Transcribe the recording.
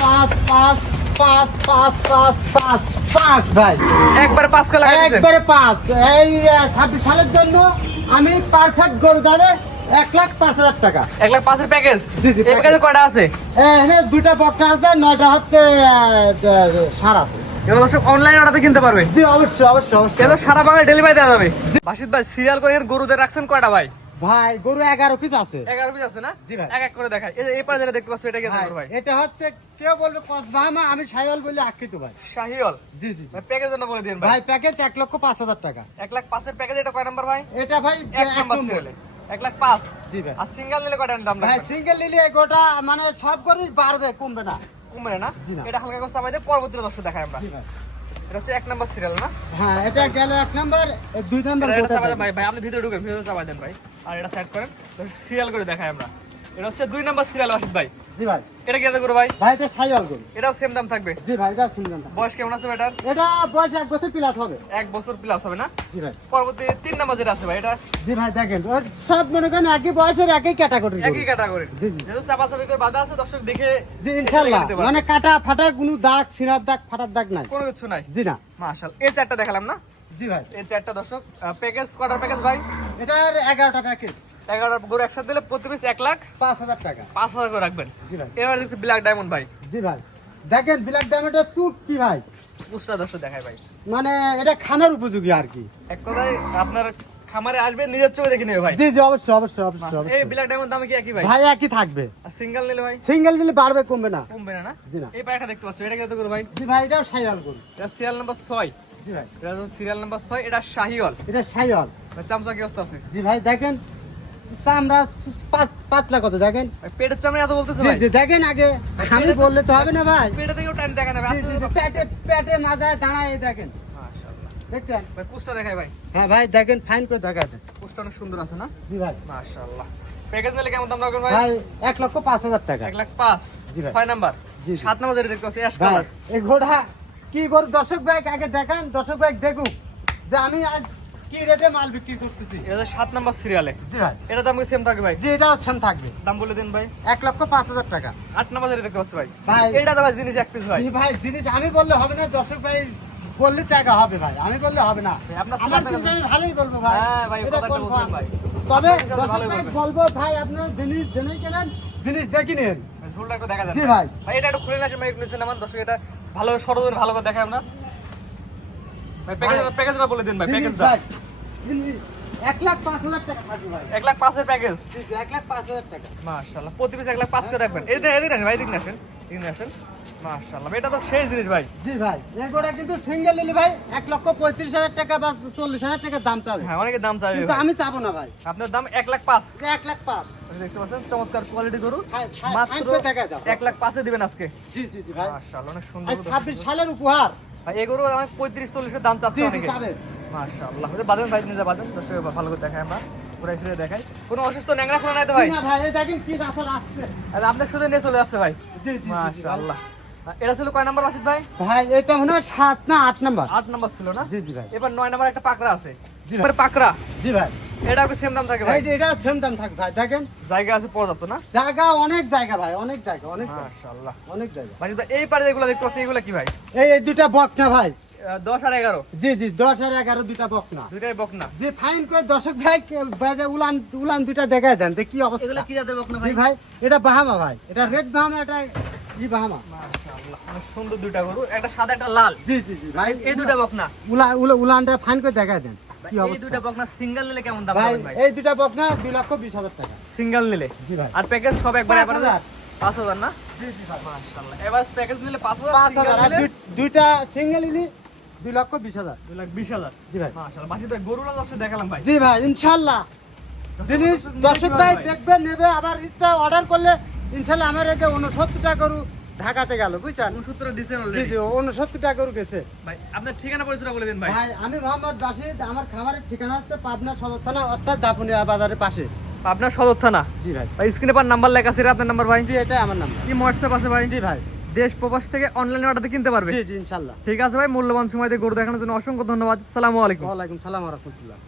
পাঁচ পাঁচ পাঁচ পাঁচ পাঁচ পাঁচ পাঁচ পাঁচ ভাই একবারে 5 কা লাগাই দিয়েছেন একবারে পাঁচ। এই 26 সালের জন্য আমি পারফেক্ট গরু যাবে 1,05,000 টাকা। 1,05,000 এর প্যাকেজ। জি, জি, এই প্যাকেজে কয়টা আছে? এখানে দুইটা বকনা আছে, 9টা হচ্ছে সারা। এগুলো দর্শক অনলাইন অর্ডারে কিনতে পারবে। জি অবশ্যই অবশ্যই অবশ্যই। এগুলো সারা বাংলায় ডেলিভারি দেওয়া যাবে। বাসিত ভাই সিরিয়াল করে এখানে গরুদের রাখছেন কয়টা ভাই? ভাই গরু 11 পিস আছে। 11 পিস আছে না? জি ভাই। এক এক করে দেখাই। এই পারে যেটা দেখতে পাচ্ছ এটা কি আছে ভাই? এটা হচ্ছে কেউ বলবে কসবামা, আমি সাইওয়াল বলে আখ্যিত ভাই। শাহিওয়াল। জি জি ভাই প্যাকেজ জন্য বলে দিন ভাই। ভাই প্যাকেজ 1,05,000 টাকা। 1,05,000 এর প্যাকেজ। এটা কয় নাম্বার ভাই? এটা ভাই 1 নাম্বার সিরিয়ালে 1,05,000। জি ভাই। আর সিঙ্গেল নিলে কয়টা দাম ভাই লাগবে? সিঙ্গেল নিলে গোটা মানে সব গরুই বাড়বে, কমবে না। কমবে না? জি না। এটা হালকা করে চাপাই দিয়ে পরবর্তীতে দর্শক দেখাই আমরা। জি ভাই। এটা হচ্ছে 1 নাম্বার সিরিয়াল না? হ্যাঁ এটা গেল 1 নাম্বার, 2 নাম্বার এটা গোটা চাপাই দেন থাকবে। ভাই। ভাই আপনি ভিতরে ঢুকেন, ভিতরে চাপাই দেন ভাই। আর এটা সেট করেন। দর্শক সিরিয়াল করে দেখাই আমরা। এটা হচ্ছে 2 নাম্বার সিরিয়াল বাসিত ভাই। জি ভাই। এটা কি আছে গরু ভাই? ভাই এটা সাইওয়াল গরু। এটাও সেম দাম থাকবে। জি ভাই এটা শুনলেন না। বয়স কেমন আছে এটার? এটা বয়স 1 বছর প্লাস হবে। 1 বছর প্লাস হবে না? জি ভাই। পরবর্তী 3 নাম্বার যেটা আছে ভাই এটা জি ভাই দেখেন ওর সব মনে করেন একই বয়সের একই ক্যাটাগরি। একই ক্যাটাগরি। জি, জি। যেহেতু চাপাচাপি করে বাঁধা আছে দর্শক দেখে জি ইনশাআল্লাহ নিতে পারবে। মানে কাটা ফাটা কোনো দাগ, সিনার দাগ, ফাটার দাগ নাই। কোনো কিছু নাই। জি না। মাশাআল্লাহ। এই চারটা দেখালাম না? জি ভাই। এই চারটা দর্শক প্যাকেজ কটার প্যাকেজ ভাই? এটার 11টা প্যাকেজ 11টা গরু একসাথে দিলে প্রতি পিস 5,000 টাকা। 1,05,000 করে রাখবেন। জি ভাই। এবার দেখছি ব্ল্যাক ডায়মন্ড ভাই। জি ভাই দেখেন ব্ল্যাক ডায়মন্ডের চুট কি ভাই, পুষ্টা দর্শক দেখায় ভাই। মানে এটা খামার উপযোগী আর কি। এক কথায় আপনার খামারে আসবে নিজের চোখে দেখে নেবে ভাই। জি জি অবশ্যই অবশ্যই অবশ্যই এই অবশ্যই। ব্ল্যাক ডায়মন্ড দামে কি একই ভাই? ভাই একই থাকবে। আর সিঙ্গেল নিলে ভাই সিঙ্গেল নিলে বাড়বে, কমবে না। কমবে না না? জি না। এই পায়টা দেখতে পাচ্ছ এটা কি করো ভাই? জি ভাই এটাও সাইওয়াল গরু। এটা সিরিয়াল নাম্বার 6। জি ভাই এটা হচ্ছে সিরিয়াল নাম্বার 6। এটা শাহিওয়াল। এটা সাইওয়াল। ভাই চামচা কি অবস্থা আছে? জি ভাই দেখেন চামড়া পাতলা কত দেখেন। ভাই পেটের চামড়া এত বলতেছে জি ভাই। জি দেখেন আগে, আমি বললে তো হবে না ভাই। পেটে থেকেও টাইম দেখা না ভাই। জি জি জি, পেটে পেটে মাথায় দাঁড়ায় এই দেখেন, মাশাআল্লাহ। দেখছেন? ভাই পুষ্টা দেখায় ভাই। হ্যাঁ ভাই দেখেন ফাইন করে দেখায় দেন। পুষ্টা অনেক সুন্দর আছে না? জি ভাই। মাশাআল্লাহ। প্যাকেজ নিলে কেমন দাম রাখবেন ভাই? ভাই 1,05,000 টাকা। 1,05,000। জি ভাই। 6 নাম্বার। জি, জি। 7 নাম্বার যেটা দেখতে পাচ্ছি অ্যাশ ভাই কালার। এই ঘোড়া কি গরু দর্শক ভাই আগে দেখান, দর্শক ভাই দেখুক যে আমি আজ কি রেটে মাল বিক্রি করতেছি। এটা 7 নাম্বার সিরিয়ালে। জি ভাই। এটা দাম কি সেম থাকবে ভাই? জি এটাও সেম থাকবে, দাম বলে দিন ভাই। 1,05,000 টাকা। 8 নাম্বার যেটা দেখতে পাচ্ছি ভাই। ভাই এটা তো ভাই জিনিস এক পিস ভাই। জি ভাই জিনিস আমি বললে হবে না, দর্শক ভাই বললে টাকা হবে ভাই, আমি বললে হবে না। ভাই, আপনার আমার সাথে জিনিস আমি ভালোই বলবো ভাই। হ্যাঁ ভাই, এটা কথাটা confirm। বলছেন ভাই। তবে আপনি যাতে দর্শক ভালোই ভাই বলবেন। বলবো ভাই আপনার জিনিস জেনে কেনেন, জিনিস দেখে নেন। ভাই, ঝোলটা একটু দেখা যান। জি ভাই। ভাই এটা একটু খুলে আসেন ভাই, একটু নিচে নামান। দর্শক এটা ভালো সরজমিন ভালো করে দেখাই আমরা। ভাই প্যাকেজটা বলে দিন ভাই। জিনিস প্যাকেজটা ভাই জিনিস 1,05,000 টাকা থাকবে ভাই। 1,05,000 এর প্যাকেজ। জি জি 1,05,000 টাকা। মাশাআল্লাহ। প্রতি পিস 1,05,000 করে রাখবেন। এদিকে আসেন ভাই, এদিকে আসেন। এদিকে আসেন। মাশাআল্লাহ। এটা তো সেই জিনিস ভাই। জি ভাই এগুলা কিন্তু সিঙ্গেল নিলে ভাই 1,35,000 টাকা বা 40,000 টাকা দাম চাবে, হ্যাঁ অনেকে দাম চাইবে কিন্তু ভাই। আমি চাবো না ভাই। আপনার দাম 1,05,000। 1,05,000 দেখতে পাচ্ছেন চমৎকার কোয়ালিটি গরু। ফাইন মাত্র করে দেখা দাও। 1,05,000 দিবেন আজকে। জি জি জি ভাই মাশাআল্লাহ অনেক সুন্দর আজ গরু। 26 সালের উপহার। ভাই এই গরু আমি 35-40 এর দাম চাচ্ছি জি জি অনেকে। চাবে। মাশাআল্লাহ। ওরে বাদেন ভাই, নিজে বাদেন। দর্শক ভালো করে দেখাই আমরা। পুরাই ফিরে দেখাই। কোনো অসুস্থ ন্যাংরা খোলা নাই তো ভাই? না ভাই এই দেখেন কি রাসেল আসছে। আর আপনার শুধু নিয়ে চলে আসছে ভাই। জি জি জি, জি ভাই। মাশাআল্লাহ। এটা ছিল কয় নাম্বার বাসিত ভাই? ভাই এটা মনে হয় 7 না 8 নাম্বার। 8 নাম্বার ছিল না? জি জি ভাই। এবার 9 নাম্বার একটা পাকড়া আছে। জি ভাই। এবার পাকড়া। জি ভাই এটা কি সেম দাম থাকে ভাই? এটা সেম দাম থাকবে ভাই, দেখেন জায়গা আছে পর্যাপ্ত না? জায়গা অনেক জায়গা ভাই, অনেক জায়গা, অনেক জায়গা, মাশাআল্লাহ। অনেক জায়গা। ভাই এই পারে যেগুলো দেখতে পাচ্ছি এগুলো কি ভাই? এই দুইটা বকনা ভাই। 10 আর 11 জি জি 10 আর 11 দুইটা বকনা। দুইটাই বকনা। যে ফাইন করে দর্শক ভাই বাইরে উলান উলান দুইটা দেখায় দেন যে কি এগুলো অবস্থা। কি জাতের বকনা জি ভাই? ভাই এটা বাহামা ভাই, এটা রেড বাহামা, এটা ই বাহামা। মাশাআল্লাহ অনেক সুন্দর দুইটা গরু, একটা সাদা একটা লাল। জি জি জি ভাই এই দুইটা বকনা। উলানটা ফাইন করে দেখায় দেন কি এই অবস্থা। দুইটা বকনা সিঙ্গেল নিলে কেমন দাম ভাই পাবেন ভাই? এই দুইটা বকনা 2,20,000 টাকা। সিঙ্গেল নিলে। জি ভাই আর প্যাকেজ সব একবার 5,000 5,000 না? জি জি ভাই মাশাআল্লাহ। এবার প্যাকেজ নিলে 5,000, 5,000 আর দুইটা সিঙ্গেল নিলি 2,20,000। 2,20,000। জি ভাই মাশাআল্লাহ। বাকি তো গরুগুলো দর্শক দেখালাম ভাই। জি ভাই ইনশাআল্লাহ জিনিস দর্শক ভাই দেখবে নেবে, আবার ইচ্ছা অর্ডার করলে ইনশাআল্লাহ আমার একে 69 টাকা গরু ঢাকাতে গেল বুঝছেন। 69 দিছেন জি অলরেডি। জি 69 টাকা গরু গেছে। ভাই আপনার ঠিকানা পরিচয় বলে দিন ভাই। ভাই আমি মোহাম্মদ বাসিদ, আমার খামারের ঠিকানা হচ্ছে পাবনা সদর থানা অর্থাৎ দাপুনিয়া বাজারের পাশে। আপনার সদর থানা। জি ভাই। ভাই স্ক্রিনে পার নাম্বার লেখা আছে, আপনার নাম্বার ভাই। জি এটাই আমার নাম্বার। কি হোয়াটসঅ্যাপ আছে ভাই? জি ভাই। দেশ প্রবাস থেকে অনলাইনে অর্ডার কিনতে পারবে। জি জি ইনশাআল্লাহ। ঠিক আছে ভাই, মূল্যবান সময় দিয়ে গরু দেখানোর জন্য অসংখ্য ধন্যবাদ। আসসালামু আলাইকুম। ওয়ালাইকুম সালাম ওয়া রাহমাতুল্লাহ।